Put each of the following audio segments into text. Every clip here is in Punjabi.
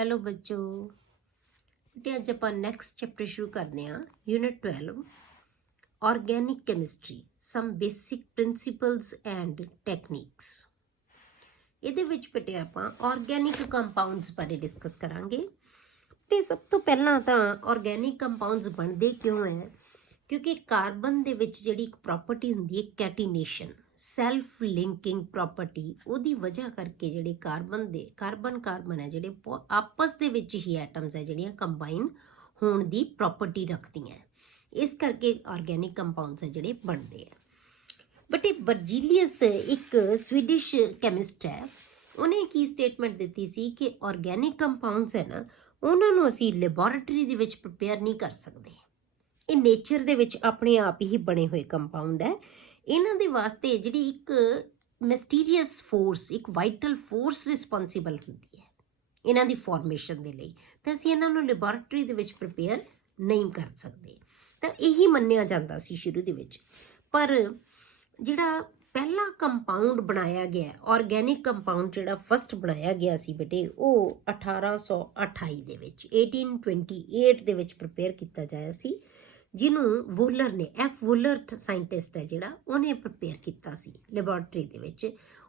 हेलो बच्चों। बेटे अज आप नैक्सट चैप्टर शुरू करते हैं। Unit 12 organic chemistry some basic principles and techniques. ਇਹਦੇ ਵਿੱਚ बेटे आप ऑर्गैनिक कंपाउंड्स बारे डिस्कस करांगे। ਤੇ सब तो पहला तो ऑर्गैनिक कंपाउंड्स बनते क्यों है क्योंकि कार्बन ਦੇ ਵਿੱਚ ਜਿਹੜੀ ਇੱਕ ਪ੍ਰੋਪਰਟੀ ਹੁੰਦੀ ਹੈ कैटिनेशन सैल्फ लिंकिंग प्रॉपर्टी ਉਹਦੀ वजह करके ਜਿਹੜੇ ਕਾਰਬਨ ਹੈ ਜਿਹੜੇ ਆਪਸ ਦੇ ਵਿੱਚ ਹੀ ਐਟਮਸ ਹੈ ਜਿਹੜੀਆਂ ਕੰਬਾਈਨ ਹੋਣ ਦੀ ਪ੍ਰੋਪਰਟੀ ਰੱਖਦੀਆਂ। ਇਸ ਕਰਕੇ ਆਰਗੈਨਿਕ ਕੰਪਾਊਂਡਸ ਹੈ ਜਿਹੜੇ ਬਣਦੇ ਆ। बट ये बर्जीलियस एक स्वीडिश कैमिस्ट है, उन्हें की स्टेटमेंट दी सी कि ऑर्गैनिक कंपाउंड्स है ना उन्होंने असी लैबोरेटरी दे विच प्रिपेयर नहीं कर सकते। ये नेचर दे विच अपने आप ही बने हुए कंपाउंड है। इन्हां दे वास्ते जिहड़ी एक मिस्टीरियस फोर्स एक वाइटल फोर्स रिस्पोंसिबल हुंदी है इन्हां दी फॉर्मेशन दे लई, ते असी इन्हां नूं लैबोरेटरी दे विच प्रिपेयर नहीं कर सकते। तो यही मन्निया जाता सी शुरू दे विच। पर ਜਿਹੜਾ ਪਹਿਲਾ ਕੰਪਾਊਂਡ ਬਣਾਇਆ ਗਿਆ ਆਰਗੈਨਿਕ ਕੰਪਾਊਂਡ ਜਿਹੜਾ ਫਸਟ ਬਣਾਇਆ ਗਿਆ ਸੀ ਬੇਟੇ ਉਹ 1828 ਦੇ ਵਿੱਚ 1828 ਦੇ ਵਿੱਚ ਪ੍ਰਿਪੇਅਰ ਕੀਤਾ ਜਾਇਆ ਸੀ, ਜਿਹਨੂੰ ਵੂਲਰ ਨੇ ਵੂਲਰ ਸਾਇੰਟਿਸਟ ਹੈ ਜਿਹੜਾ ਉਹਨੇ ਪ੍ਰਿਪੇਅਰ ਕੀਤਾ ਸੀ ਲੈਬੋਰੇਟਰੀ ਦੇ ਵਿੱਚ।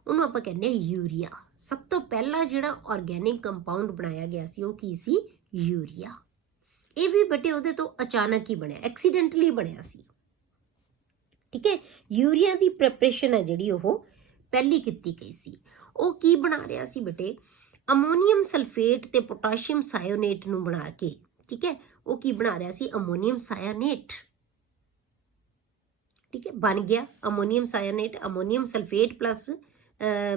ਉਹਨੂੰ ਆਪਾਂ ਕਹਿੰਦੇ ਹਾਂ ਯੂਰੀਆ। ਸਭ ਤੋਂ ਪਹਿਲਾ ਜਿਹੜਾ ਆਰਗੈਨਿਕ ਕੰਪਾਊਂਡ ਬਣਾਇਆ ਗਿਆ ਸੀ ਉਹ ਕੀ ਸੀ? ਯੂਰੀਆ। ਇਹ ਵੀ ਬੇਟੇ ਉਹਦੇ ਤੋਂ ਅਚਾਨਕ ਹੀ ਬਣਿਆ, ਐਕਸੀਡੈਂਟਲੀ ਬਣਿਆ ਸੀ। ठीक है, यूरिया की प्रैपरेशन है जी पहली की गई सी। वो की बना रहा सी बेटे अमोनीयम सल्फेट ते पोटाशियम सायोनेट नूं बना के, ठीक है, वो की बना रहा सी अमोनीयम सायोनेट। ठीक है, बन गया अमोनीयम सायोनेट, अमोनीयम सल्फेट प्लस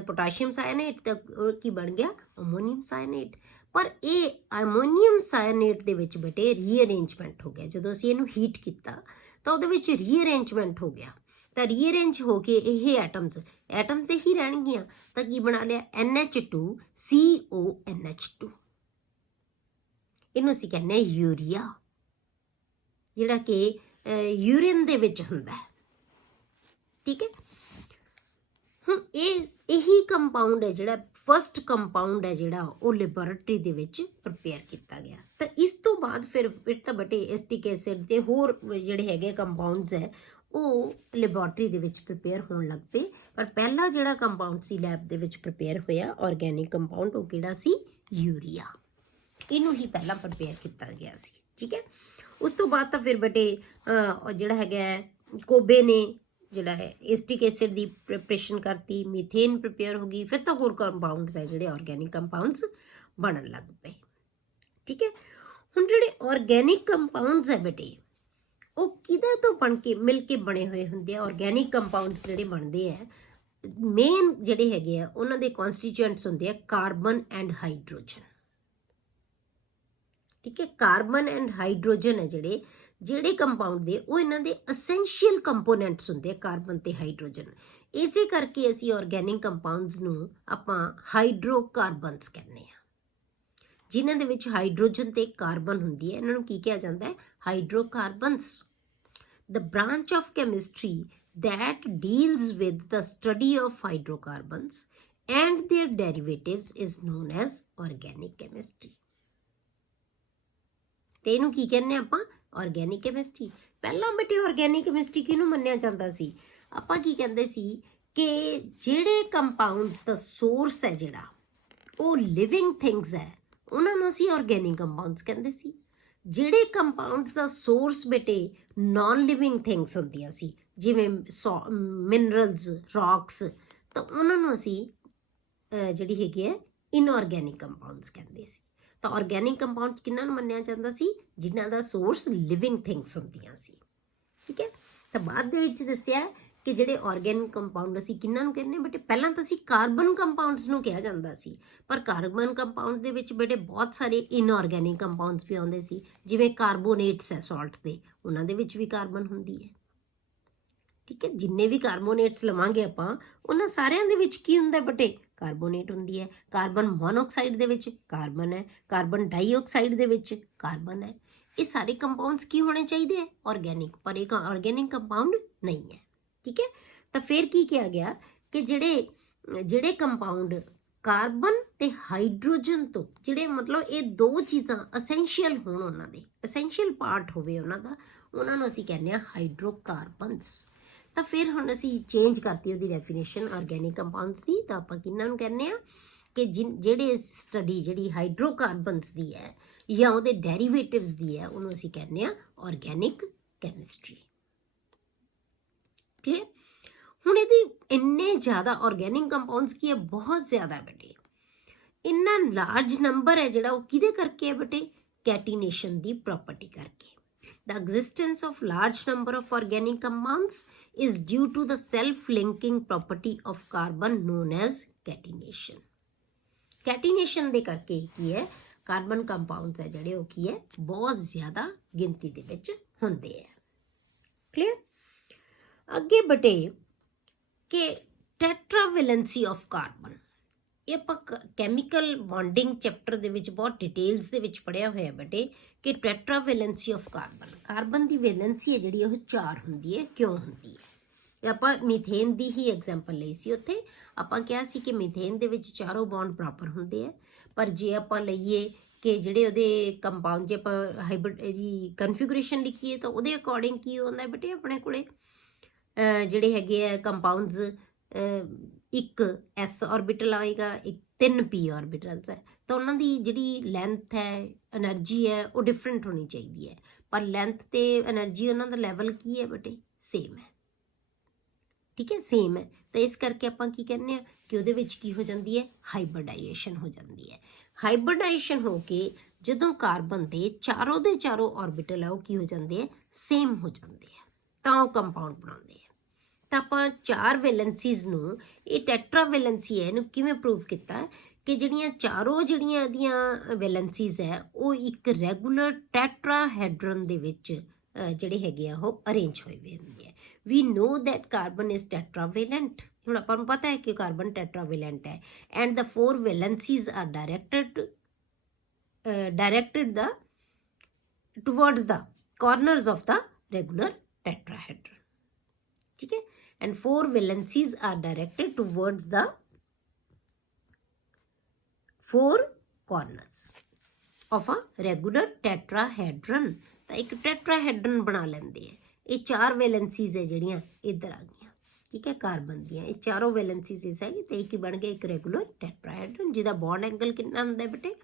पोटाशियम सायोनेट तो की बन गया अमोनीयम सायोनेट। पर यह अमोनीयम सायोनेट दे विच बेटे रीअरेंजमेंट हो गया। जो असीं इहनूं हीट किया तो ਉਹਦੇ ਵਿੱਚ ਰੀਅਰੇਂਜਮੈਂਟ ਹੋ ਗਿਆ, ਤਾਂ ਰੀਅਰੇਂਜ ਹੋ ਕੇ ਇਹ ਐਟਮਸ ਹੀ ਰਹਿਣਗੀਆਂ। ਤਾਂ ਕੀ ਬਣਾ ਲਿਆ? NH2CONH2। ਇਹਨੂੰ ਅਸੀਂ ਕਹਿੰਦੇ ਯੂਰੀਆ, ਜਿਹੜਾ ਕਿ ਯੂਰਿਨ ਦੇ ਵਿੱਚ ਹੁੰਦਾ। ਠੀਕ ਹੈ, ਹੁਣ ਇਹੀ ਕੰਪਾਊਂਡ ਹੈ ਜਿਹੜਾ फस्ट कंपाउंड है जोड़ा वो लैबोरेटरी दे विच प्रिपेयर किया गया। तो इस तो बाद फिर तो बटे एस्टिक एसिड ते होर जिहड़े हैगे कंपाउंड्स है वो लैबोरेटरी दे विच प्रिपेयर होण लग पे। पर पहला जिहड़ा कंपाउंड सी लैब दे विच प्रिपेयर होया ऑर्गैनिक कंपाउंड वो किहड़ा सी? यूरिया। इनू ही पहला प्रिपेयर किया गया सी। ठीक है, उस तो बाद तो फिर बटे जिहड़ा हैगा कोबे ने जिहड़ा है एस्टिक एसिड की प्रिपरेशन करती, मीथेन प्रिपेयर होगी, फिर तो होर कंपाउंड्स है जिहड़े ऑर्गैनिक कंपाउंड्स बनन लग पे। ठीक है, हुण जिहड़े ऑर्गैनिक कंपाउंड्स है बेटे वो किहदे तो बन के मिल के बने हुए हुंदे आ। ऑर्गैनिक कंपाउंड्स जिहड़े बनदे है मेन जिहड़े हैगे आ उन्हां दे कॉन्स्टिट्यूएंट्स हुंदे आ कार्बन एंड हाइड्रोजन। ठीक है, कार्बन एंड हाइड्रोजन है ਜਿਹੜੇ ਕੰਪਾਊਂਡ ਦੇ ਉਹ ਇਹਨਾਂ ਦੇ ਅਸੈਂਸ਼ੀਅਲ ਕੰਪੋਨੈਂਟਸ ਹੁੰਦੇ ਆ ਕਾਰਬਨ ਤੇ ਹਾਈਡਰੋਜਨ। ਇਸੇ ਕਰਕੇ ਅਸੀਂ ਆਰਗੈਨਿਕ ਕੰਪਾਊਂਡਸ ਨੂੰ ਆਪਾਂ ਹਾਈਡਰੋਕਾਰਬਨਸ ਕਹਿੰਦੇ ਆ, ਜਿਨ੍ਹਾਂ ਦੇ ਵਿੱਚ ਹਾਈਡਰੋਜਨ ਤੇ ਕਾਰਬਨ ਹੁੰਦੀ ਹੈ। ਇਹਨਾਂ ਨੂੰ ਕੀ ਕਿਹਾ ਜਾਂਦਾ ਹੈ? Hydrocarbons. The branch of chemistry that deals with the study of hydrocarbons and their derivatives is known as organic chemistry। ਤੇ ਇਹਨੂੰ ਕੀ ਕਹਿੰਦੇ ਆਪਾਂ? Organic chemistry. पहला बेटे ऑर्गैनिक कैमिस्ट्री किनू मन्निया जाता सी? आपां की कहंदे सी कि जिहड़े कंपाउंड्स दा सोर्स है जिहड़ा वो लिविंग थिंग्स है उन्हां नूं असीं ऑर्गैनिक कंपाउंड्स कहंदे सी। जिहड़े कंपाउंड्स दा सोर्स बेटे नॉन लिविंग थिंग्स हुंदियां सी जिवें मिनरल्स रॉक्स, तो उन्हां नूं असीं जिहड़ी हैगी है इनऑर्गैनिक कंपाउंड्स कहंदे सी। तो ऑर्गैनिक कंपाउंड्स किन्हां नूं मन्निया जांदा सी? जिन्हां दा सोर्स लिविंग थिंग्स हुंदियां सी। ठीक है, तो बाद दे विच दस्सिया कि जिहड़े ऑर्गैनिक कंपाउंड असीं किन्हां नूं कहने बेटे पहलां तां असीं कार्बन कंपाउंड्स नूं कहा जांदा सी। पर कार्बन कंपाउंड दे विच बेटे बहुत सारे इनऑर्गैनिक कंपाउंड्स भी आउंदे सी, जिवें कार्बोनेट्स है सॉल्ट दे, उन्हां दे विच भी कार्बन हुंदी है। ठीक है, जिन्ने भी कार्बोनेट्स लवांगे आपां उन्हां सारियां दे विच की हुंदा बेटे? कार्बोनेट हुंदी है। कार्बन मोनोऑक्साइड दे विच कार्बन है, कार्बन डाईऑक्साइड दे विच कार्बन है। ये सारे कंपाउंड्स की होने चाहिए? ऑर्गैनिक। पर एक ऑर्गैनिक कंपाउंड नहीं है। ठीक है, तो फिर की किया गया कि जिहड़े कंपाउंड ਕਾਰਬਨ ਤੇ ਹਾਈਡਰੋਜਨ ਤੋਂ ਜਿਹੜੇ ਮਤਲਬ ਇਹ ਦੋ ਚੀਜ਼ਾਂ ਅਸੈਂਸ਼ੀਅਲ ਹੋਣ, ਉਹਨਾਂ ਦੇ ਅਸੈਂਸ਼ੀਅਲ ਪਾਰਟ ਹੋਵੇ ਉਹਨਾਂ ਦਾ, ਉਹਨਾਂ ਨੂੰ ਅਸੀਂ ਕਹਿੰਦੇ ਹਾਂ ਹਾਈਡਰੋਕਾਰਬਨਸ। ਤਾਂ ਫਿਰ ਹੁਣ ਅਸੀਂ ਚੇਂਜ ਕਰਤੀ ਉਹਦੀ ਡੈਫੀਨੇਸ਼ਨ ਆਰਗੈਨਿਕ ਕੰਪਾਊਂਡਸ ਦੀ, ਤਾਂ ਆਪਾਂ ਕਿਹਨਾਂ ਨੂੰ ਕਹਿੰਦੇ ਹਾਂ ਕਿ ਜਿਹੜੇ ਸਟੱਡੀ ਜਿਹੜੀ ਹਾਈਡਰੋਕਾਰਬਨਸ ਦੀ ਹੈ ਜਾਂ ਉਹਦੇ ਡੈਰੀਵੇਟਿਵਸ ਦੀ ਹੈ, ਉਹਨੂੰ ਅਸੀਂ ਕਹਿੰਦੇ ਹਾਂ ਆਰਗੈਨਿਕ ਕੈਮਿਸਟਰੀ। ਕਲੀਅਰ? ਹੁਣ ਇਹਦੀ ਇੰਨੇ ਜ਼ਿਆਦਾ ਆਰਗੈਨਿਕ ਕੰਪਾਊਂਡਸ ਕੀ ਹੈ, ਬਹੁਤ ਜ਼ਿਆਦਾ ਬੇਟੇ। ਇੰਨਾ ਲਾਰਜ ਨੰਬਰ ਹੈ ਜਿਹੜਾ, ਉਹ ਕਿਹਦੇ ਕਰਕੇ ਹੈ ਬੇਟੇ? ਕੈਟੀਨੇਸ਼ਨ ਦੀ ਪ੍ਰੋਪਰਟੀ ਕਰਕੇ। The existence of large number of organic compounds is due to the self-linking property of carbon known as catenation. Catenation ਦੇ ਕਰਕੇ ਕੀ ਹੈ, ਕਾਰਬਨ ਕੰਪਾਊਂਡਸ ਹੈ ਜਿਹੜੇ ਉਹ ਕੀ ਹੈ, ਬਹੁਤ ਜ਼ਿਆਦਾ ਗਿਣਤੀ ਦੇ ਵਿੱਚ ਹੁੰਦੇ ਹੈ। ਕਲੀਅਰ? ਅੱਗੇ ਬਟੇ ਕਿ ਟੈਟਰਾਵੈਲੈਂਸੀ ਆਫ ਕਾਰਬਨ, ਇਹ ਆਪਾਂ ਕੈਮੀਕਲ ਬੌਂਡਿੰਗ ਚੈਪਟਰ ਦੇ ਵਿੱਚ ਬਹੁਤ ਡਿਟੇਲਸ ਦੇ ਵਿੱਚ ਪੜ੍ਹਿਆ ਹੋਇਆ ਬੇਟੇ ਕਿ ਟੈਟਰਾਵੈਲੈਂਸੀ of carbon, carbon the valency ਹੈ ਜਿਹੜੀ ਉਹ 4 ਹੁੰਦੀ ਹੈ। ਕਿਉਂ ਹੁੰਦੀ ਹੈ? ਇਹ ਆਪਾਂ ਮੀਥੇਨ ਦੀ ਹੀ ਐਗਜ਼ਾਮਪਲ ਲਈ ਸੀ। ਉੱਥੇ ਆਪਾਂ ਕਿਹਾ ਸੀ ਕਿ ਮੀਥੇਨ ਦੇ ਵਿੱਚ ਚਾਰੋਂ ਬੌਂਡ ਪ੍ਰੋਪਰ ਹੁੰਦੇ ਆ, ਪਰ ਜੇ ਆਪਾਂ ਲਈਏ ਕਿ ਜਿਹੜੇ ਉਹਦੇ ਕੰਪਾਊਂਡ, ਜੇ ਆਪਾਂ ਹਾਈਬ੍ਰਿਡ ਜੀ ਕਨਫੀਗਰੇਸ਼ਨ ਲਿਖੀਏ ਤਾਂ ਉਹਦੇ ਅਕੋਰਡਿੰਗ ਕੀ ਹੁੰਦਾ ਬੇਟੇ, ਆਪਣੇ ਕੋਲੇ ਜਿਹੜੇ ਹੈਗੇ ਆ ਕੰਪਾਊਂਡਸ, ਇੱਕ ਐਸ ਆਰਬਿਟਲ ਆਏਗਾ, ਇੱਕ 3 ਪੀ ਆਰਬਿਟਲਸ ਹੈ, ਤਾਂ ਉਹਨਾਂ ਦੀ ਜਿਹੜੀ ਲੈਂਥ ਹੈ, એનર્ਜੀ ਹੈ, ਉਹ ਡਿਫਰੈਂਟ ਹੋਣੀ ਚਾਹੀਦੀ ਹੈ, ਪਰ ਲੈਂਥ ਤੇ એનર્ਜੀ ਉਹਨਾਂ ਦਾ ਲੈਵਲ ਕੀ ਹੈ ਬੇਟੇ, ਸੇਮ ਹੈ। ਠੀਕ ਹੈ, ਸੇਮ ਹੈ। ਤਾਂ ਇਸ ਕਰਕੇ ਆਪਾਂ ਕੀ ਕਹਿੰਦੇ ਆ ਕਿ ਉਹਦੇ ਵਿੱਚ ਕੀ ਹੋ ਜਾਂਦੀ ਹੈ, ਹਾਈਬ੍ਰਿਡਾਈਜੇਸ਼ਨ ਹੋ ਜਾਂਦੀ ਹੈ। ਹਾਈਬ੍ਰਿਡਾਈਜੇਸ਼ਨ ਹੋ ਕੇ ਜਦੋਂ ਕਾਰਬਨ ਦੇ ਚਾਰੋਂ ਆਰਬਿਟਲ ਆ ਉਹ ਕੀ ਹੋ ਜਾਂਦੇ ਆ, ਸੇਮ ਹੋ ਜਾਂਦੇ ਆ, ਤਾਂ ਉਹ ਕੰਪਾਊਂਡ ਬਣਾਉਂਦੇ ਆ। ਤਾਂ ਆਪਾਂ 4 ਵੈਲੈਂਸੀਜ਼ ਨੂੰ, ਇਹ ਟੈਟਰਾਵੈਲੈਂਸੀ ਹੈ, ਇਹਨੂੰ ਕਿਵੇਂ ਪ੍ਰੂਵ ਕੀਤਾ ਕਿ ਜਿਹੜੀਆਂ ਇਹਦੀਆਂ ਵੈਲੈਂਸੀਜ਼ ਹੈ ਉਹ ਇੱਕ ਰੈਗੂਲਰ ਟੈਟਰਾਹੈਡਰਨ ਦੇ ਵਿੱਚ ਜਿਹੜੇ ਹੈਗੇ ਆ ਉਹ ਅਰੇਂਜ ਹੋਏ ਹੋਏ ਹੁੰਦੇ ਆ। We know that carbon is tetravalent. ਹੁਣ ਆਪਾਂ ਨੂੰ ਪਤਾ ਹੈ ਕਿ ਕਾਰਬਨ ਟੈਟਰਾਵੇਲੈਂਟ ਹੈ, and the 4 valencies are directed towards the corners of the regular tetrahedron. ठीक है, and 4 valencies are directed towards the 4 corners of a regular tetrahedron. ਤਾਂ ਇੱਕ ਟੈਟਰਾਹੈਡਰਨ ਬਣਾ ਲੈਂਦੇ ਆ। ਇਹ 4 ਵੈਲੈਂਸੀਜ਼ ਹੈ ਜਿਹੜੀਆਂ ਇੱਧਰ ਆ ਗਈਆਂ। ਠੀਕ ਹੈ, ਕਾਰਬਨ ਦੀਆਂ ਇਹ ਚਾਰੋਂ ਵੈਲੈਂਸੀਜ਼ ਹੈ ਤੇ ਇੱਕ ਬਣ ਗਿਆ ਇੱਕ ਰੈਗੂਲਰ ਟੈਟਰਾਹੈਡਰਨ, ਜਿਹਦਾ ਬੌਂਡ ਐਂਗਲ ਕਿੰਨਾ ਹੁੰਦਾ ਬੇਟੇ,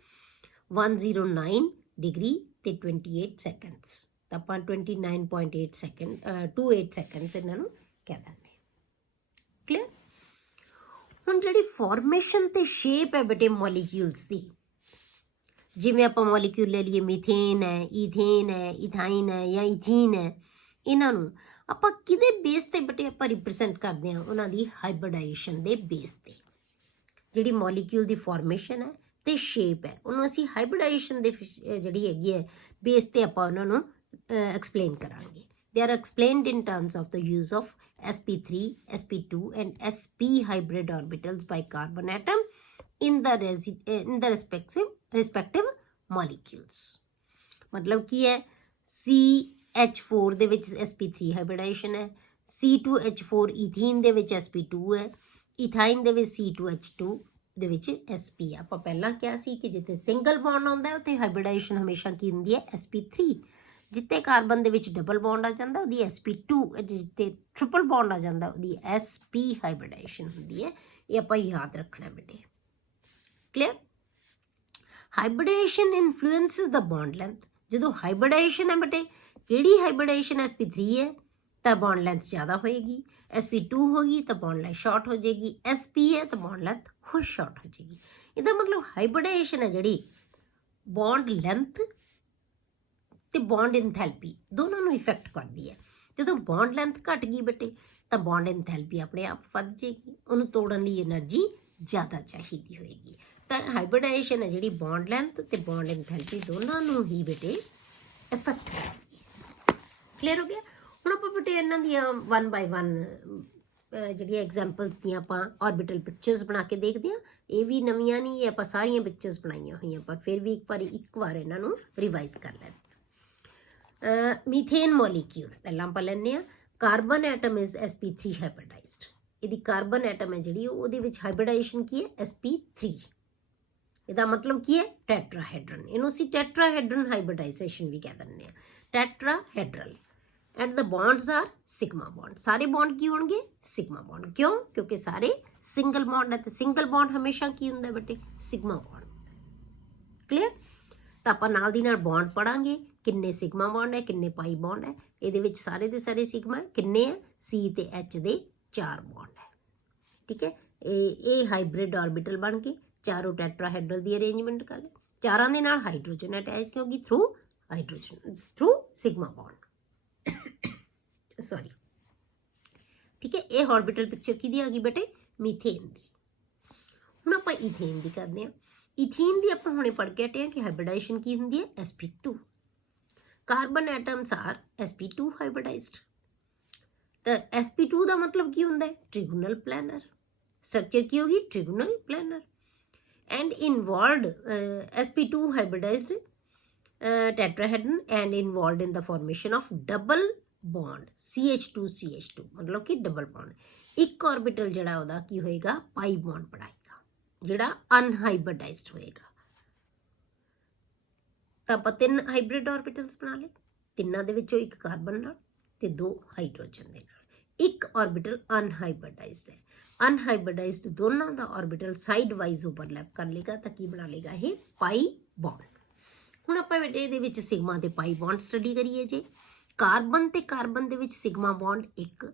109 ਡਿਗਰੀ ਤੇ 28 ਸੈਕੰਡਸ। ਤਾਂ ਆਪਾਂ 29.8 ਸੈਕਿੰਡ 28 ਸੈਕੰਡਸ ਇਹਨਾਂ ਨੂੰ ਕਹਿ ਦਿੰਦੇ। ਕਲੀਅਰ? ਹੁਣ ਜਿਹੜੀ ਫਾਰਮੇਸ਼ਨ ਤੇ ਸ਼ੇਪ ਹੈ ਬੇਟੇ ਮੋਲੀਕਿਊਲਸ ਦੀ, ਜਿਵੇਂ ਆਪਾਂ ਮੋਲੀਕਿਊਲ ਲੈ ਲਈਏ, ਮੀਥੇਨ ਹੈ, ਈਥੇਨ ਹੈ, ਇਥਾਈਨ ਹੈ ਜਾਂ ਇਥੀਨ ਹੈ, ਇਹਨਾਂ ਨੂੰ ਆਪਾਂ ਕਿਹਦੇ ਬੇਸ ਤੇ ਬੇਟੇ ਆਪਾਂ ਰਿਪਰੈਜ਼ੈਂਟ ਕਰਦੇ ਹਾਂ, ਉਹਨਾਂ ਦੀ ਹਾਈਬ੍ਰਿਡਾਈਜੇਸ਼ਨ ਦੇ ਬੇਸ ਤੇ। ਜਿਹੜੀ ਮੋਲੀਕਿਊਲ ਦੀ ਫਾਰਮੇਸ਼ਨ ਹੈ ਤੇ ਸ਼ੇਪ ਹੈ, ਉਹਨੂੰ ਅਸੀਂ ਹਾਈਬ੍ਰਿਡਾਈਜੇਸ਼ਨ ਦੇ ਜਿਹੜੀ ਹੈਗੀ ਹੈ ਬੇਸ ਤੇ ਆਪਾਂ ਉਹਨਾਂ ਨੂੰ explain ਕਰਾਂਗੇ। They are explained in terms of the use of sp3, sp2 and sp hybrid orbitals by carbon atom in the respective molecules. मतलब ਕੀ ਹੈ, CH4 ਦੇ ਵਿੱਚ sp3 ਹਾਈਬ੍ਰਿਡਾਈਜੇਸ਼ਨ ਹੈ, C2H4 ਈਥੀਨ ਦੇ ਵਿੱਚ sp2 ਹੈ, ਇਥਾਈਨ ਦੇ ਵਿੱਚ C2H2 ਦੇ ਵਿੱਚ sp। ਆਪਾਂ ਪਹਿਲਾਂ ਕਿਹਾ ਸੀ ਕਿ ਜਿੱਥੇ ਸਿੰਗਲ ਬੌਂਡ ਆਉਂਦਾ ਉੱਥੇ ਹਾਈਬ੍ਰਿਡਾਈਜੇਸ਼ਨ ਹਮੇਸ਼ਾ ਕੀ ਹੁੰਦੀ ਹੈ, sp3। ਜਿੱਥੇ ਕਾਰਬਨ ਦੇ ਵਿੱਚ ਡਬਲ ਬੌਂਡ ਆ ਜਾਂਦਾ ਉਹਦੀ sp2, ਜਿੱਥੇ ਟ੍ਰਿਪਲ ਬੌਂਡ ਆ ਜਾਂਦਾ ਉਹਦੀ sp ਹਾਈਬ੍ਰਿਡਾਈਜੇਸ਼ਨ ਹੁੰਦੀ ਹੈ। ਇਹ ਆਪਾਂ ਯਾਦ ਰੱਖਣਾ ਬੇਟੇ। ਕਲੀਅਰ? ਹਾਈਬ੍ਰਿਡਾਈਜੇਸ਼ਨ ਇਨਫਲੂਐਂਸਿਸ ਦਾ ਬੌਂਡ ਲੈਂਥ। ਜਦੋਂ ਹਾਈਬ੍ਰਿਡਾਈਜੇਸ਼ਨ ਹੈ ਬੇਟੇ, ਕਿਹੜੀ ਹਾਈਬ੍ਰਿਡਾਈਜੇਸ਼ਨ sp3 ਹੈ ਤਾਂ ਬੌਂਡ ਲੈਂਥ ਜ਼ਿਆਦਾ ਹੋਏਗੀ, sp2 ਹੋਗੀ ਤਾਂ ਬੌਂਡ ਲੈਂਥ ਸ਼ਾਰਟ ਹੋ ਜਾਏਗੀ, sp ਹੈ ਤਾਂ ਬੌਂਡ ਲੈਂਥ ਹੋਰ ਸ਼ਾਰਟ ਹੋ ਜਾਏਗੀ। ਇਹਦਾ ਮਤਲਬ ਹਾਈਬ੍ਰਿਡਾਈਜੇਸ਼ਨ ਹੈ ਜਿਹੜੀ ਬੌਂਡ ਲੈਂਥ ਤੇ ਬੌਂਡ ਇੰਥੈਲਪੀ ਦੋਨਾਂ ਨੂੰ ਇਫੈਕਟ ਕਰਦੀ ਹੈ। ਜਦੋਂ ਬੌਂਡ ਲੈਂਥ ਘਟ ਗਈ ਬੇਟੇ ਤਾਂ ਬੌਂਡ ਇੰਥੈਲਪੀ ਆਪਣੇ ਆਪ ਵੱਧ ਜਾਏਗੀ, ਉਹਨੂੰ ਤੋੜਨ ਲਈ એનર્ਜੀ ਜ਼ਿਆਦਾ ਚਾਹੀਦੀ ਹੋਏਗੀ। ਤਾਂ ਹਾਈਬ੍ਰਿਡਾਈਜੇਸ਼ਨ ਹੈ ਜਿਹੜੀ ਬੌਂਡ ਲੈਂਥ ਤੇ ਬੌਂਡ ਇੰਥੈਲਪੀ ਦੋਨਾਂ ਨੂੰ ਹੀ ਬੇਟੇ ਇਫੈਕਟ ਕਰਦੀ ਹੈ। ਕਲੀਅਰ ਹੋ ਗਿਆ? ਹੁਣ ਆਪਾਂ ਬੇਟੇ ਇਹਨਾਂ ਦੀਆਂ 1 by 1 ਜਿਹੜੀਆਂ ਐਗਜ਼ਾਮਪਲਸ ਦੀਆਂ ਆਪਾਂ ਆਰਬਿਟਲ ਪਿਕਚਰਸ ਬਣਾ ਕੇ ਦੇਖਦੇ ਹਾਂ। ਇਹ ਵੀ ਨਵੀਆਂ ਨਹੀਂ, ਇਹ ਆਪਾਂ ਸਾਰੀਆਂ ਪਿਕਚਰਸ ਬਣਾਈਆਂ ਹੋਈਆਂ, ਪਰ ਫਿਰ ਵੀ ਇੱਕ ਵਾਰ ਇਹਨਾਂ ਨੂੰ ਰਿਵਾਈਜ਼ ਕਰ ਲੈਂਦੇ। मीथेन मॉलिक्यूल पहला आप लेने, carbon atom is sp3 hybridized. ਇਹਦੀ ਕਾਰਬਨ ਐਟਮ ਹੈ ਜਿਹੜੀ ਉਹਦੇ ਵਿੱਚ ਹਾਈਬ੍ਰਿਡਾਈਜੇਸ਼ਨ ਕੀ ਹੈ sp3 ਇਹਦਾ ਮਤਲਬ ਕੀ ਹੈ ਟੈਟਰਾਹੈਡਰਨ ਇਹਨੂੰ ਅਸੀਂ ਟੈਟਰਾਹੈਡਰਨ ਹਾਈਬ੍ਰਿਡਾਈਜੇਸ਼ਨ ਵੀ ਕਹਿ ਦਿੰਦੇ ਹਾਂ tetrahedral and the bonds are sigma bond ਸਾਰੇ ਬੌਂਡ ਕੀ ਹੋਣਗੇ ਸਿਗਮਾ ਬੌਂਡ ਕਿਉਂ ਕਿਉਂਕਿ ਸਾਰੇ ਸਿੰਗਲ ਬੌਂਡ ਹੈ ਤੇ ਸਿੰਗਲ ਬੌਂਡ ਹਮੇਸ਼ਾ ਕੀ ਹੁੰਦਾ ਬੇਟੇ ਸਿਗਮਾ ਬੌਂਡ ਕਲੀਅਰ ਤਾਂ ਆਪਾਂ ਨਾਲ ਦੀ ਨਾਲ ਬੌਂਡ ਪੜਾਂਗੇ ਕਿੰਨੇ ਸਿਗਮਾ ਬੌਂਡ ਹੈ ਕਿੰਨੇ ਪਾਈ ਬੌਂਡ ਹੈ ਇਹਦੇ ਵਿੱਚ ਸਾਰੇ ਦੇ ਸਾਰੇ ਸਿਗਮਾ ਕਿੰਨੇ ਹੈ C ਤੇ H ਦੇ 4 ਬੌਂਡ ਹੈ ਠੀਕ ਹੈ ਇਹ ਹਾਈਬ੍ਰਿਡ ਆਰਬਿਟਲ ਬਣ ਕੇ ਚਾਰੋਂ ਟੈਟਰਾਹੈਡਰਲ ਦੀ ਅਰੇਂਜਮੈਂਟ ਕਰ ਲੈ ਚਾਰਾਂ ਦੇ ਨਾਲ ਹਾਈਡਰੋਜਨ ਅਟੈਚ ਕਿਉਂਕਿ through hydrogen through sigma bond sorry ਠੀਕ ਹੈ ਇਹ ਆਰਬਿਟਲ ਪਿਕਚਰ ਕਿਹਦੀ ਆ ਗਈ ਬੇਟੇ ਮੀਥੇਨ ਦੀ ਹੁਣ ਆਪਾਂ ਈਥੇਨ ਦੀ ਕਰਦੇ ਹਾਂ ਈਥੇਨ ਦੀ ਆਪਾਂ ਹੁਣੇ ਪੜ੍ਹ ਕੇ ਹਟੇ ਹਾਂ ਕਿ ਹਾਈਬ੍ਰਿਡਾਈਜੇਸ਼ਨ ਕੀ ਹੁੰਦੀ ਹੈ sp2 carbon atoms R sp2 hybridised ਤਾਂ sp2 ਦਾ ਮਤਲਬ ਕੀ ਹੁੰਦਾ ਹੈ ਟ੍ਰਿਗੋਨਲ ਪਲੈਨਰ ਸਟਰਕਚਰ ਕੀ ਹੋਗੀ ਟ੍ਰਿਗੋਨਲ planner and involved sp2 hybridized tetrahedron and involved in the formation of double bond ch2ch2 मतलब कि double bond एक orbital जड़ा ਉਹਦਾ ਕੀ ਹੋਏਗਾ pi bond ਬਣਾਏਗਾ ਜਿਹੜਾ unhybridized ਹੋਏਗਾ ਤਾਂ ਆਪਾਂ 3 hybrid orbitals ਬਣਾ ਲਏ ਤਿੰਨਾਂ ਦੇ ਵਿੱਚੋਂ ਇੱਕ ਕਾਰਬਨ ਨਾਲ ਤੇ 2 ਹਾਈਡਰੋਜਨ ਦੇ ਨਾਲ ਇੱਕ orbital unhybridized ਹੈ अनहाइब्रिडाइज्ड दोनों का ऑर्बिटल साइड वाइज ओवरलैप कर लेगा तो की बना लेगा ये पाई बॉन्ड हुण आपां बेटे इहदे विच सिग्मा ते पाई बॉन्ड स्टडी करिए जे कार्बन ते कार्बन दे विच सिग्मा बॉन्ड 1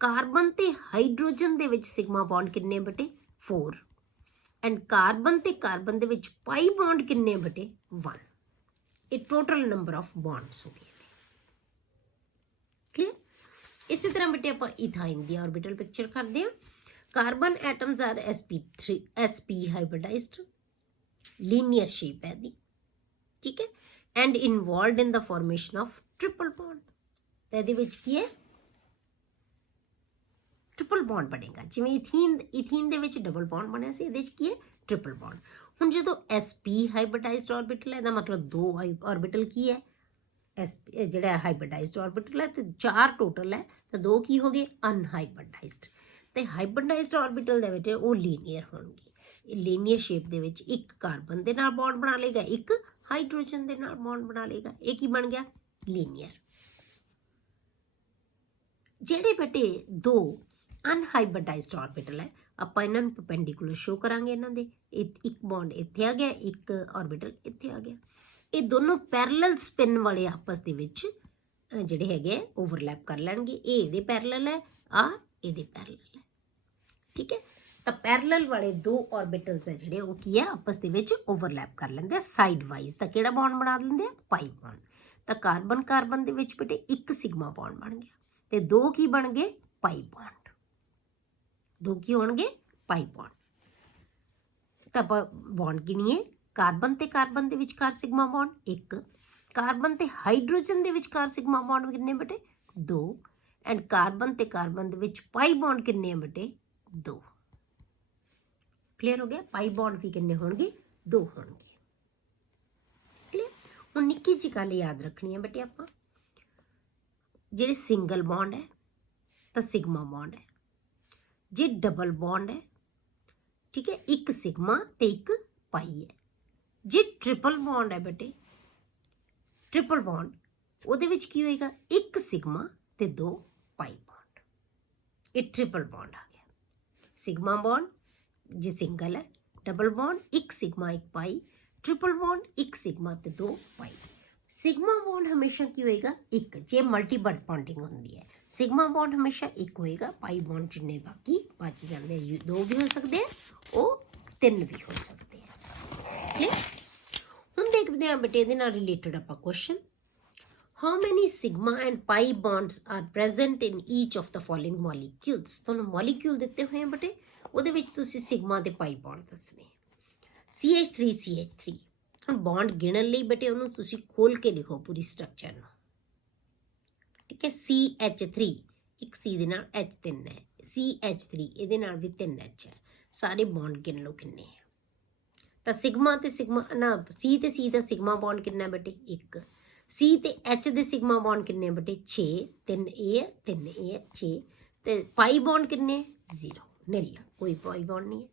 कार्बन ते हाइड्रोजन दे विच सिग्मा बॉन्ड किन्ने बेटे 4 एंड कार्बन ते कार्बन दे विच पाई बॉन्ड किन्ने बेटे 1 ये टोटल नंबर ऑफ बॉन्ड्स हो गए क्लियर इसी तरह बेटे आपां इथाइन दी ऑर्बिटल पिक्चर करते हैं carbon atoms are sp hybridized linear shape है दी ठीक है and involved in the formation of triple bond तो ਇਹਦੇ ਵਿੱਚ ਕੀ ਹੈ ट्रिपल बॉन्ड ਬਣੇਗਾ ਜਿਵੇਂ ਇਥੀਨ ਦੇ ਵਿੱਚ ਡਬਲ ਬੌਂਡ ਬਣਿਆ ਸੀ ਇਹਦੇ ਵਿੱਚ ਕੀ ਹੈ ट्रिपल बॉन्ड ਹੁਣ ਜਦੋਂ sp ਹਾਈਬ੍ਰਿਡਾਈਜ਼ਡ ਆਰਬਿਟਲ ਹੈ ਇਹਦਾ ਮਤਲਬ ਦੋ ਆਰਬਿਟਲ ਕੀ ਹੈ sp ਜਿਹੜਾ ਹਾਈਬ੍ਰਿਡਾਈਜ਼ਡ ਆਰਬਿਟਲ ਹੈ ਤੇ 4 ਟੋਟਲ ਹੈ ਤਾਂ ਦੋ ਕੀ ਹੋ ਗਏ ਅਨਹਾਈਬ੍ਰਿਡਾਈਜ਼ਡ ਤੇ ਹਾਈਬ੍ਰਿਡਾਈਜ਼ਡ ਆਰਬਿਟਲ ਦੇ ਵਿੱਚ ਉਹ ਲੀਨੀਅਰ ਹੋਣਗੇ ਇਹ ਲੀਨੀਅਰ ਸ਼ੇਪ ਦੇ ਵਿੱਚ ਇੱਕ ਕਾਰਬਨ ਦੇ ਨਾਲ ਬੌਂਡ ਬਣਾ ਲੇਗਾ ਇੱਕ ਹਾਈਡਰੋਜਨ ਦੇ ਨਾਲ ਬੌਂਡ ਬਣਾ ਲੇਗਾ ਇਹ ਕੀ ਬਣ ਗਿਆ ਲੀਨੀਅਰ ਜਿਹੜੇ ਬੇਟੇ ਦੋ ਅਨਹਾਈਬ੍ਰਿਡਾਈਜ਼ਡ ਆਰਬਿਟਲ ਹੈ ਆਪਾਂ ਇਹਨਾਂ ਨੂੰ ਪਰਪੈਂਡੀਕੂਲਰ ਸ਼ੋ ਕਰਾਂਗੇ ਇਹਨਾਂ ਦੇ ਇੱਕ ਬੌਂਡ ਇੱਥੇ ਆ ਗਿਆ ਇੱਕ ਆਰਬਿਟਲ ਇੱਥੇ ਆ ਗਿਆ ਇਹ ਦੋਨੋਂ ਪੈਰਲਲ ਸਪਿਨ ਵਾਲੇ ਆਪਸ ਦੇ ਵਿੱਚ ਜਿਹੜੇ ਹੈਗੇ ਓਵਰਲੈਪ ਕਰ ਲੈਣਗੇ ਇਹ ਇਹਦੇ ਪੈਰਲਲ ਹੈ ਆ ਇਹਦੇ ਪੈਰਲਲ ਹੈ ठीक है तो पैरेलल वाले दो ऑर्बिटल्स है जिहड़े वो की है आपस दे विच ओवरलैप कर लेंदे साइड वाइज तो किहड़ा बॉन्ड बना लेंदे पाई बॉन्ड तो कार्बन कार्बन दे विच बेटे एक सिग्मा बॉन्ड बन गया ते दो की बन गए पाई बॉन्ड दो की होणगे पाई बॉन्ड तो बॉन्ड गिणीए कार्बन ते कार्बन दे विचकार सिग्मा बॉन्ड एक कार्बन ते हाइड्रोजन दे विचकार सिग्मा बॉन्ड कितने बेटे 2 एंड कार्बन ते कार्बन दे विच पाई बॉन्ड कितने बेटे 2 क्लियर हो गया पाई बॉन्ड भी कितने होंगे 2 होंगे क्लियर हुण निक्की जी गल याद रखनी है बेटे आपां जे सिंगल बॉन्ड है तो सिग्मा बॉन्ड है जे डबल बॉन्ड है ठीक है एक सिग्मा ते एक पाई है जे ट्रिपल बॉन्ड है बेटे ट्रिपल बॉन्ड ਉਹਦੇ ਵਿੱਚ ਕੀ ਹੋਏਗਾ ਇੱਕ ਸਿਗਮਾ ਤੇ 2 ਪਾਈ ਬੌਂਡ ਇਹ ट्रिपल बॉन्ड आ गया सिग्मा बॉन्ड जी सिंगल है डबल बॉन्ड एक सिग्मा एक पाई ट्रिपल बॉन्ड एक सिग्मा ते 2 पाई सिग्मा बॉन्ड हमेशा की होएगा एक जे मल्टी बॉन्डिंग होंदी है सिग्मा बॉन्ड हमेशा एक होएगा पाई बॉन्ड जिन्ने बाकी बच जाते हैं 2 भी हो सकते हैं और 3 भी हो सकते हैं क्लियर हुण देखते हैं बेटे इहदे नाल रिलेटेड आपां question How many sigma and pi bonds are present in each of the following molecules? ਤੁਹਾਨੂੰ molecule ਦਿੱਤੇ ਹੋਏ ਆ ਬੇਟੇ ਉਹਦੇ ਵਿੱਚ ਤੁਸੀਂ sigma ਤੇ pi bond ਦੱਸਣੇ CH3 ਹੁਣ ਬੌਂਡ ਗਿਣਨ ਲਈ ਬੇਟੇ ਉਹਨੂੰ ਤੁਸੀਂ ਖੋਲ ਕੇ ਲਿਖੋ ਪੂਰੀ ਸਟਰਕਚਰ ਨੂੰ ਠੀਕ ਹੈ CH3 ਇੱਕ C ਦੇ ਨਾਲ H3 ਹੈ CH3 ਇਹਦੇ ਨਾਲ ਵੀ 3 H ਹੈ ਸਾਰੇ ਬੌਂਡ ਗਿਣ ਲਓ ਕਿੰਨੇ ਹੈ ਤਾਂ ਸਿਗਮਾ ਤੇ ਸਿਗਮਾ ਨਾ C ਤੇ C ਦਾ ਸਿਗਮਾ ਬੌਂਡ ਕਿੰਨਾ ਬੇਟੇ 1 C ਤੇ H ਦੇ सिग्मा बॉन्ड किन्ने बेटे 6 3 A 6 6 ਤੇ ਪਾਈ ਬੌਂਡ ਕਿੰਨੇ 0 ਨਿਲ कोई पाई बॉन्ड नहीं है।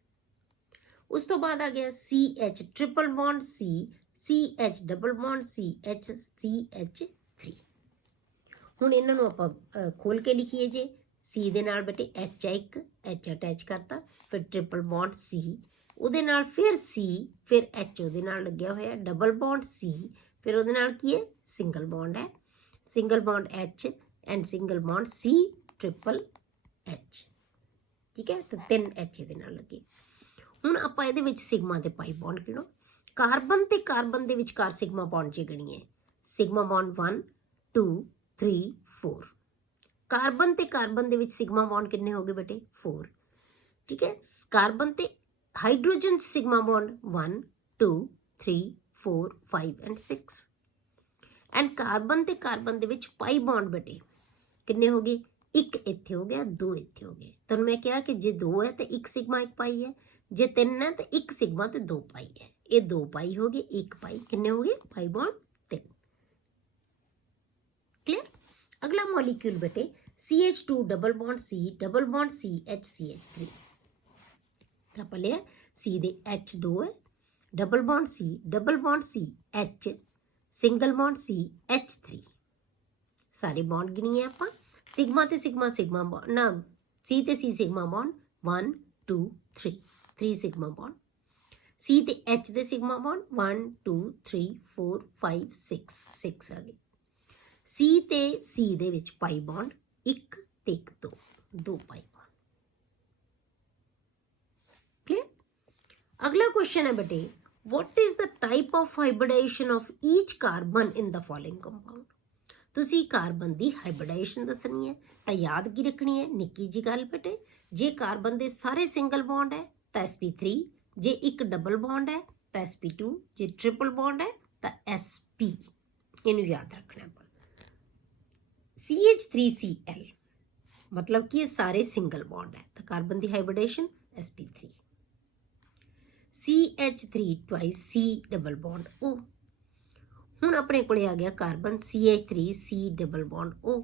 उस तो बाद आ गया CH triple bond CH double bond CH3 ਹੁਣ ਇਹਨਾਂ ਨੂੰ ਆਪਾਂ ਖੋਲ ਕੇ ਲਿਖੀਏ ਜੇ C ਦੇ ਨਾਲ ਬੇਟੇ H ਹੈ ਇੱਕ H ਅਟੈਚ ਕਰਤਾ ਫਿਰ ਟ੍ਰਿਪਲ ਬੌਂਡ C ਉਹਦੇ ਨਾਲ ਫਿਰ C ਫਿਰ H ਉਹਦੇ ਨਾਲ ਲੱਗਿਆ ਹੋਇਆ ਡਬਲ ਬੌਂਡ C ਫਿਰ ਉਹਦੇ ਨਾਲ ਕੀ ਹੈ ਸਿੰਗਲ ਬੌਂਡ ਹੈ single bond H and single bond C triple H ठीक है तो 3 H ਇਹਦੇ ਨਾਲ ਲੱਗੇ ਹੁਣ ਆਪਾਂ ਇਹਦੇ ਵਿੱਚ ਸਿਗਮਾ ਤੇ ਪਾਈ ਬੌਂਡ ਗਿਣੋ ਕਾਰਬਨ ਤੇ ਕਾਰਬਨ ਦੇ ਵਿਚਕਾਰ ਸਿਗਮਾ ਬੌਂਡ ਜੇ ਗਣੀਏ ਸਿਗਮਾ ਬੌਂਡ 1 2 3 4 ਕਾਰਬਨ ਤੇ ਕਾਰਬਨ ਦੇ ਵਿੱਚ ਸਿਗਮਾ ਬੌਂਡ ਕਿੰਨੇ ਹੋ ਗਏ ਬੇਟੇ 4 ਠੀਕ ਹੈ ਕਾਰਬਨ ਤੇ hydrogen sigma bond 1 2 3 4 5 and 6 and carbon ਤੇ ਕਾਰਬਨ ਦੇ ਵਿੱਚ ਪਾਈ ਬੌਂਡ ਬੇਟੇ ਕਿੰਨੇ ਹੋ ਗਏ ਇੱਕ ਇੱਥੇ ਹੋ ਗਿਆ ਦੋ ਇੱਥੇ ਹੋ ਗਏ ਤੁਹਾਨੂੰ ਮੈਂ ਕਿਹਾ ਕਿ ਜੇ ਦੋ ਹੈ ਤੇ ਇੱਕ ਸਿਗਮਾ ਇੱਕ ਪਾਈ ਹੈ ਜੇ ਤਿੰਨ ਹੈ ਤੇ ਇੱਕ ਸਿਗਮਾ ਤੇ ਦੋ ਪਾਈ ਹੈ ਇਹ ਦੋ ਪਾਈ ਹੋ ਗਏ ਇੱਕ ਪਾਈ ਕਿੰਨੇ ਹੋ ਗਏ ਪਾਈ ਬੌਂਡ 3 क्लियर अगला मॉलिक्यूल बेटे CH2 double bond C double bond CH CH3 तो आप लिया C दे H 2 है double bond C double bond C H single bond C H3 सारे बॉन्ड गिनिए आप सिग्मा ते सिग्मा सिग्मा बॉन्ड ना C ते C sigma bond 1 2 3 sigma bond C ते H दे सिग्मा बॉन्ड 1 2 3 4 5 6 आ गए C ਤੇ C ਦੇ ਵਿੱਚ ਪਾਈ ਬੌਂਡ 1 ਤੇ 1 2 ਪਾਈ ਬੌਂਡ ਕਲੀਅਰ ਅਗਲਾ ਕੁਐਸਚਨ ਹੈ ਬੇਟੇ what is the type of hybridization of each carbon in the following compound ਤੁਸੀਂ ਕਾਰਬਨ ਦੀ ਹਾਈਬ੍ਰਿਡਾਈਜੇਸ਼ਨ ਦੱਸਣੀ ਹੈ ਤਾਂ ਯਾਦ ਕੀ ਰੱਖਣੀ ਹੈ ਨਿੱਕੀ ਜੀ ਗੱਲ ਬੇਟੇ ਜੇ ਕਾਰਬਨ ਦੇ ਸਾਰੇ ਸਿੰਗਲ ਬੌਂਡ ਹੈ ਤਾਂ sp3 ਜੇ ਇੱਕ ਡਬਲ ਬੌਂਡ ਹੈ ਤਾਂ sp2 ਜੇ ਟ੍ਰਿਪਲ ਬੌਂਡ ਹੈ ਤਾਂ sp ਇਹਨੂੰ ਯਾਦ ਰੱਖਣਾ ਹੈ CH3Cl मतलब कि ये सारे सिंगल बॉन्ड है तो कार्बन की hybridization sp3 CH3 twice C double bond O ਹੁਣ ਆਪਣੇ ਕੋਲੇ ਆ ਗਿਆ carbon CH3 C double bond O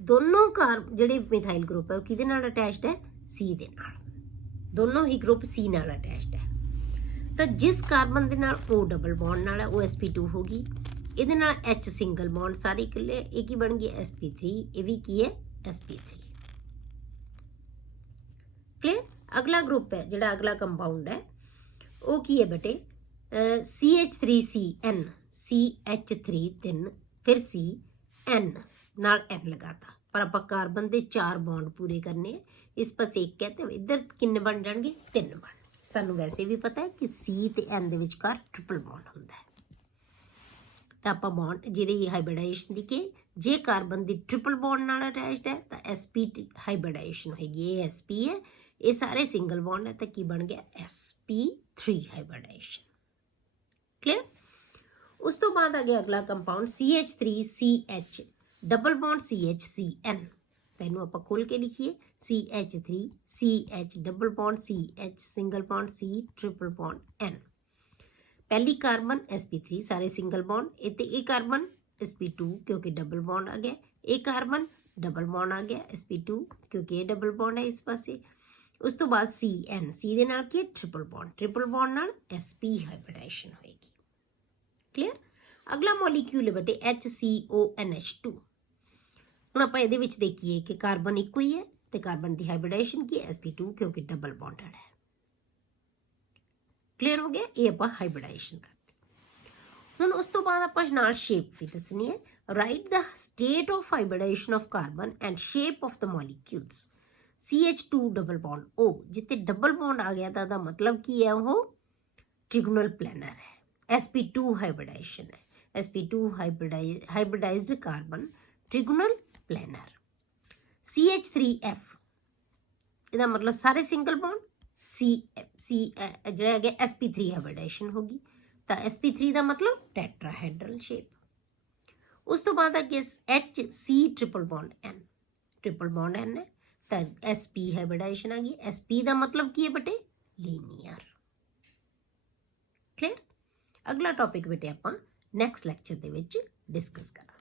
ਦੋਨੋਂ ਜਿਹੜੇ ਮਿਥਾਈਲ ਗਰੁੱਪ ਹੈ ਉਹ ਕਿਹਦੇ ਨਾਲ ਅਟੈਚਡ ਹੈ C ਦੇ ਨਾਲ ਦੋਨੋਂ ਹੀ ਗਰੁੱਪ C ਨਾਲ ਅਟੈਚਡ ਹੈ ਤਾਂ ਜਿਸ ਕਾਰਬਨ ਦੇ ਨਾਲ O ਡਬਲ ਬੌਂਡ ਨਾਲ ਹੈ ਉਹ sp2 ਹੋ ਗਈ ਇਹਦੇ ਨਾਲ H ਸਿੰਗਲ ਬੌਂਡ ਸਾਰੇ ਇਕੱਲੇ ਇਹ ਕੀ ਬਣ ਗਿਆ sp3 ਇਹ ਵੀ ਕੀ ਹੈ sp3 ਕਲੀਅਰ ਅਗਲਾ ਗਰੁੱਪ ਹੈ ਜਿਹੜਾ ਅਗਲਾ ਕੰਪਾਊਂਡ ਹੈ ਉਹ ਕੀ ਹੈ ਬੇਟੇ CH3CN CH3 3 ਫਿਰ C N ਨਾਲ N ਲਗਾਤਾ ਪਰ ਆਪਾਂ ਕਾਰਬਨ ਦੇ 4 ਬੌਂਡ ਪੂਰੇ ਕਰਨੇ ਇਸ ਪਾਸੇ ਇੱਕ ਹੈ ਤੇ ਇੱਧਰ ਕਿੰਨੇ ਬਣ ਜਾਣਗੇ 3 ਬਣ ਸਾਨੂੰ ਵੈਸੇ ਵੀ ਪਤਾ ਹੈ ਕਿ C ਤੇ N ਦੇ ਵਿਚਕਾਰ ਟ੍ਰਿਪਲ ਬੌਂਡ ਹੁੰਦਾ ਹੈ ਤਾਂ ਆਪਾਂ ਬੌਂਡ ਜਿਹਦੀ ਹਾਈਬ੍ਰਿਡਾਈਜੇਸ਼ਨ ਦੀ ਕਿ ਜੇ ਕਾਰਬਨ ਦੀ ਟ੍ਰਿਪਲ ਬੌਂਡ ਨਾਲ ਅਟੈਚਡ ਹੈ ਤਾਂ sp ਹਾਈਬ੍ਰਿਡਾਈਜੇਸ਼ਨ ਹੋਏਗੀ ਇਹ sp ਹੈ ਇਹ ਸਾਰੇ ਸਿੰਗਲ ਬੌਂਡ ਹੈ ਤਾਂ ਕੀ ਬਣ ਗਿਆ sp3 ਹਾਈਬ੍ਰਿਡਾਈਜੇਸ਼ਨ ਕਲੀਅਰ ਉਸ ਤੋਂ ਬਾਅਦ ਆ ਗਿਆ ਅਗਲਾ compound CH3CH double bond CHCN ਤਾਂ ਇਹਨੂੰ ਆਪਾਂ ਖੋਲ ਕੇ ਲਿਖੀਏ CH3CH double bond CH single bond C triple bond N पहली कार्बन sp3 सारे सिंगल बॉन्ड इतने एक कार्बन sp2 क्योंकि डबल बॉन्ड आ गया एक कार्बन डबल बॉन्ड आ गया sp2 क्योंकि ये डबल बॉन्ड है इस पासे उस तो बाद CN C दे नाल की ट्रिपल बॉन्ड नाल sp हाइब्रिडाइजेशन होएगी क्लियर अगला मॉलिक्यूल है बेटे HCONH2 ਹੁਣ ਆਪਾਂ ਇਹਦੇ ਵਿੱਚ ਦੇਖੀਏ ਕਿ ਕਾਰਬਨ ਇੱਕੋ ਹੀ ਹੈ ਤੇ ਕਾਰਬਨ ਦੀ ਹਾਈਬ੍ਰਿਡਾਈਜੇਸ਼ਨ ਕੀ sp2 ਕਿਉਂਕਿ ਡਬਲ ਬੌਂਡਡ ਹੈ क्लीयर हो गया ये आप हाइब्रिडाइजेशन करते हूँ उस तो बाद आप नाल शेप भी दसनी है right the state of hybridization of carbon and shape of the molecules CH2 double bond O जिते डबल बॉन्ड आ गया था मतलब की है वो ट्रिगोनल प्लेनर है sp2 हाइब्रिडाइजेशन है sp2 hybridised carbon trigonal planar CH3F ਇਹਦਾ मतलब सारे सिंगल बॉन्ड ਜਿਹੜਾ ਹੈਗਾ sp3 ਹਾਈਬ੍ਰਿਡਾਈਜੇਸ਼ਨ ਹੋਗੀ ਤਾਂ sp3 ਦਾ ਮਤਲਬ ਟੈਟਰਾਹੈਡਰਲ ਸ਼ੇਪ ਉਸ ਤੋਂ ਬਾਅਦ ਅੱਗੇ HC ਟ੍ਰਿਪਲ ਬੌਂਡ N ਹੈ ਤਾਂ sp ਹਾਈਬ੍ਰਿਡਾਈਜੇਸ਼ਨ ਆ ਗਈ sp ਦਾ ਮਤਲਬ ਕੀ ਹੈ ਬੇਟੇ ਲੀਨੀਅਰ ਕਲੀਅਰ ਅਗਲਾ ਟੌਪਿਕ ਬੇਟੇ ਆਪਾਂ ਨੈਕਸਟ ਲੈਕਚਰ ਦੇ ਵਿੱਚ ਡਿਸਕਸ ਕਰਾਂਗੇ